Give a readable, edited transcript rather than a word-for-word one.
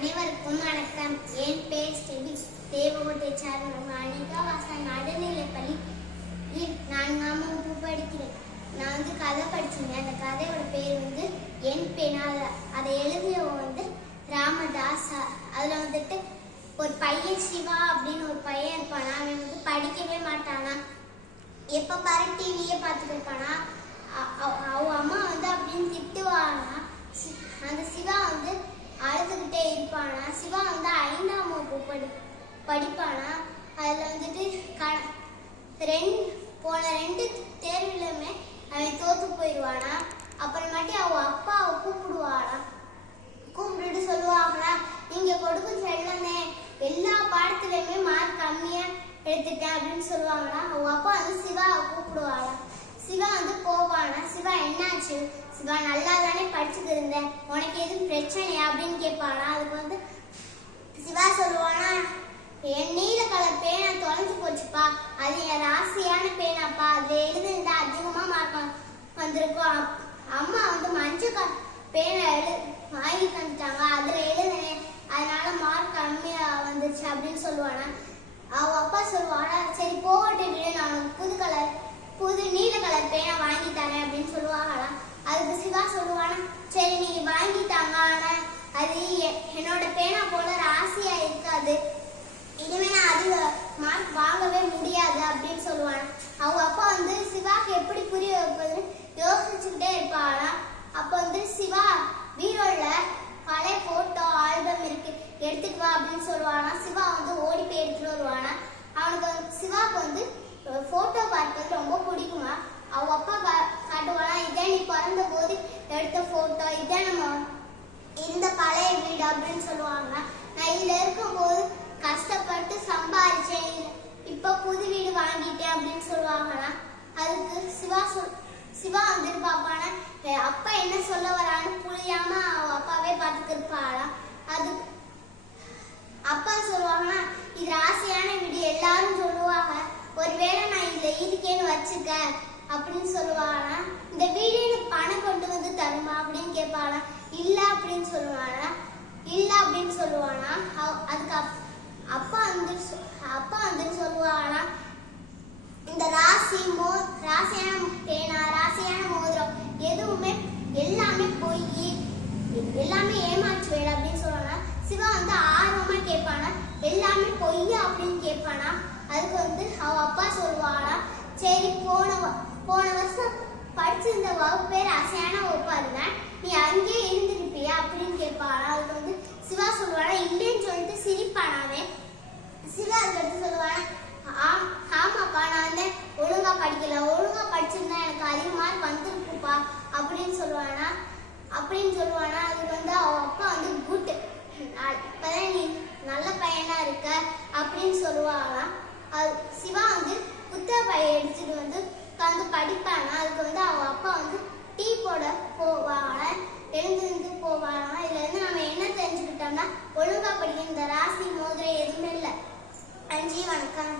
அனைவருக்கும் வணக்கம். என் பேர் ஸ்டெபி. தேவகோட்டை சார்ந்த அனிகா வாசன் நடுநிலைப்பள்ளி 4ஆம் வகுப்பு படிக்கிறேன். நான் கதை படிச்சிருந்தேன். அந்த கதையோட பேர் என் பேனா. அதை எழுதியவங்க ராமதாஸ். அதில் ஒரு பையன் சிவா அப்படின்னு ஒரு பையன் இருப்பானா. அவன் படிக்கவே மாட்டானா. எப்போ பாரு டிவியே பார்த்துட்டு இருப்பானா. அவன் அம்மா அப்படின்னு திட்டுவானா. அந்த சிவா அழுதுகிட்டே இருப்பானா. சிவா 5ஆம் வகுப்பு படிப்பானா. அதில் போன 2 தேர்விலுமே அவன் தோத்து போயிடுவானா. அப்புறமாட்டி அவன் அப்பாவை கூப்பிடுவானா. கூப்பிட்டுட்டு சொல்லுவாங்களா, நீங்க கொடுக்கும் செல்லமே எல்லா பாடத்துலையுமே மார்க் கம்மியா எடுத்துட்டேன் அப்படின்னு சொல்லுவாங்களா. அவன் அப்பா சிவாவை கூப்பிடுவாளா. சிவா போவானா. சிவா என்னாச்சு சிவா, நல்லா தானே படிச்சுட்டு இருந்தேன், உனக்கு எதுவும் பிரச்சனையா அப்படின்னு கேட்பானா. அதுக்கு சிவா சொல்லுவானா, என் நீல கலர் பேனா தொலைஞ்சு போச்சுப்பா, அது என் ராசியான பேனாப்பா, அது எழுதுந்தா அதிகமா மார்க் வந்திருக்கும். அம்மா மஞ்சள் பேனா வாங்கி தந்துட்டாங்க, அதுல எழுதுனேன், அதனால மார்க் கம்மியா வந்துருச்சு அப்படின்னு சொல்லுவானா. அவ அப்பா சொல்லுவானா, சரி போகட்டு விடு, நான் புது நீல கலர் பேனா வாங்கி தரேன் அப்படின்னு சொல்லுவாங்களா. அதுக்கு சிவா சொல்லுவானா, சரி நீங்க வாங்கிட்டாங்க, ஆனா அது என்னோட பேனா போல ராசியா இருக்காது, இனிமே நான் அதிக மார்க் வாங்கவே முடியாது அப்படின்னு சொல்லுவானா. அவங்க அப்பா சிவாக்கு எப்படி புரிய வைப்பதுன்னு யோசிச்சுக்கிட்டே இருப்பானா. அப்ப சிவா வீரோல பழைய போட்டோ ஆல்பம் இருக்கு, எடுத்துட்டு வா அப்படின்னு சொல்லுவானா. சிவா ஓடி போய் எடுத்துட்டு வருவானா. அவனுக்கு சிவாக்கு போட்டோ பார்க்கறது ரொம்ப பிடிக்குமா. அவங்க அப்பா காட்டுவானா, இதான் நீ பிறந்த போது எடுத்த போட்டோ, இதான் நம்ம இந்த பழைய வீடு அப்படின்னு சொல்லுவாங்க. நான் இதுல இருக்கும் போது கஷ்டப்பட்டு சம்பாதிச்சேன், இப்ப புது வீடு வாங்கிட்டேன் அப்படின்னு சொல்லுவாங்கன்னா. அதுக்கு சிவா பாப்பானா, அப்பா என்ன சொல்ல வரான்னு புரியாம அவ அப்பாவே பார்த்துட்டு இருப்பாளா. அதுக்கு அப்பா சொல்லுவாங்கன்னா, இது ராசியான வீடு எல்லாரும் சொல்லுவாங்க, ஒருவேளை நான் இதுல இருக்கேன்னு வச்சுக்க அப்படின்னு சொல்லுவானா. இந்த வீடு எனக்கு பணம் கொண்டு தருமா அப்படின்னு கேட்பானா. இல்ல அப்படின்னு சொல்லுவானா. அதுக்கு அப்பா சொல்லுவானா, இந்த ராசியான பேனா, ராசியான மோதிரம் எதுவுமே எல்லாமே பொய், எல்லாமே ஏமாற்று வேலை அப்படின்னு சொல்லுவானா. சிவா ஆர்வமா கேட்பானா, எல்லாமே பொய்யா அப்படின்னு கேட்பானா. அதுக்கு அவ அப்பா சொல்லுவானா, சரி போன வருஷம் படிச்சிருந்த வகுப்பு பேர் அசையான வகுப்பா இருந்தேன், நீ அங்கேயே இருந்திருப்பியா அப்படின்னு கேட்பானா. அதுக்கு சிவா சொல்லுவானா, இல்லைன்னு சொல்லிட்டு சிரிப்பானாவே. சிவா அதுக்கு சொல்லுவானா, ஆமாப்பா நான் ஒழுங்கா படிக்கல, ஒழுங்கா படிச்சிருந்தா எனக்கு அதிக மார்க் வந்துருக்குப்பா அப்படின்னு சொல்லுவானா. அதுக்கு அவ அப்பா குட், இப்பதான் நீ நல்ல பையனா இருக்க அப்படின்னு சொல்லுவானா. சிவா புத்தக பைய எடுத்துட்டு உட்காந்து படிப்பானா. அதுக்கு அவ அப்பா டீ போட போவானா, எழுந்து போவானா. இதுல நம்ம என்ன தெரிஞ்சுக்கிட்டோம்னா, ஒழுங்கா படிக்க இந்த ராசி மோதிரம் எதுவுமே இல்லை. நன்றி, வணக்கம்.